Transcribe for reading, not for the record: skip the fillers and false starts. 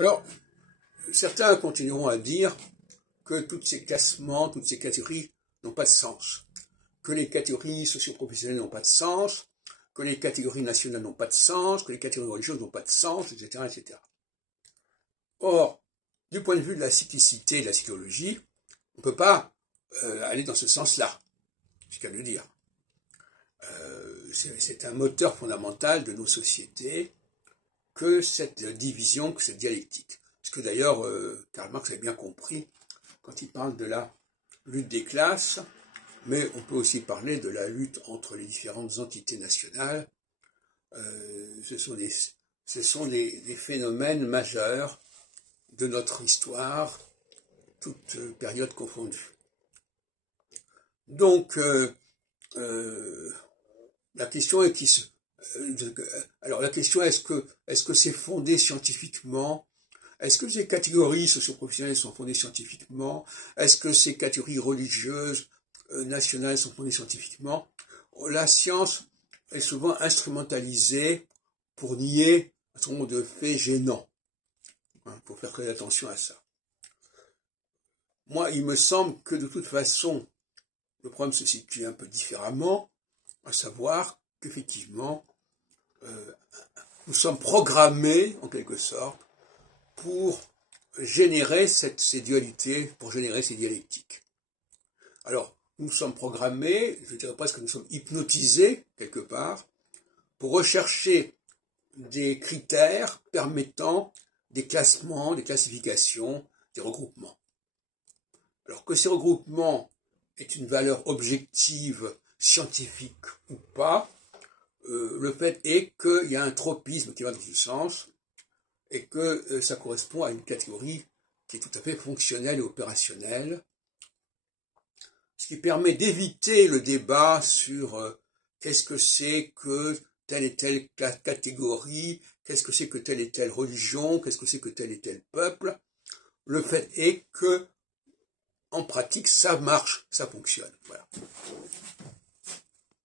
Alors, certains continueront à dire que tous ces classements, toutes ces catégories n'ont pas de sens, que les catégories socio-professionnelles n'ont pas de sens, que les catégories nationales n'ont pas de sens, que les catégories religieuses n'ont pas de sens, etc., etc. Or, du point de vue de la cyclicité et de la psychologie, on ne peut pas aller dans ce sens-là, c'est ce qu'à le dire. C'est un moteur fondamental de nos sociétés que cette division, que cette dialectique. Ce que d'ailleurs Karl Marx avait bien compris quand il parle de la lutte des classes, mais on peut aussi parler de la lutte entre les différentes entités nationales. Ce sont des phénomènes majeurs de notre histoire, toute période confondue. Donc, la question est la question est-ce que c'est fondé scientifiquement? Est-ce que ces catégories socio-professionnelles sont fondées scientifiquement? Est-ce que ces catégories religieuses nationales sont fondées scientifiquement? La science est souvent instrumentalisée pour nier un certain nombre de faits gênants. Il faut faire très attention à ça. Moi, il me semble que de toute façon, le problème se situe un peu différemment, à savoir qu'effectivement, nous sommes programmés, en quelque sorte, pour générer ces dualités, pour générer ces dialectiques. Alors, nous sommes programmés, je dirais presque que nous sommes hypnotisés, quelque part, pour rechercher des critères permettant des classements, des classifications, des regroupements. Alors que ces regroupements aient une valeur objective, scientifique ou pas, le fait est qu'il y a un tropisme qui va dans ce sens et que ça correspond à une catégorie qui est tout à fait fonctionnelle et opérationnelle, ce qui permet d'éviter le débat sur qu'est-ce que c'est que telle et telle catégorie, qu'est-ce que c'est que telle et telle religion, qu'est-ce que c'est que tel et tel peuple. Le fait est que, en pratique, ça marche, ça fonctionne. Voilà.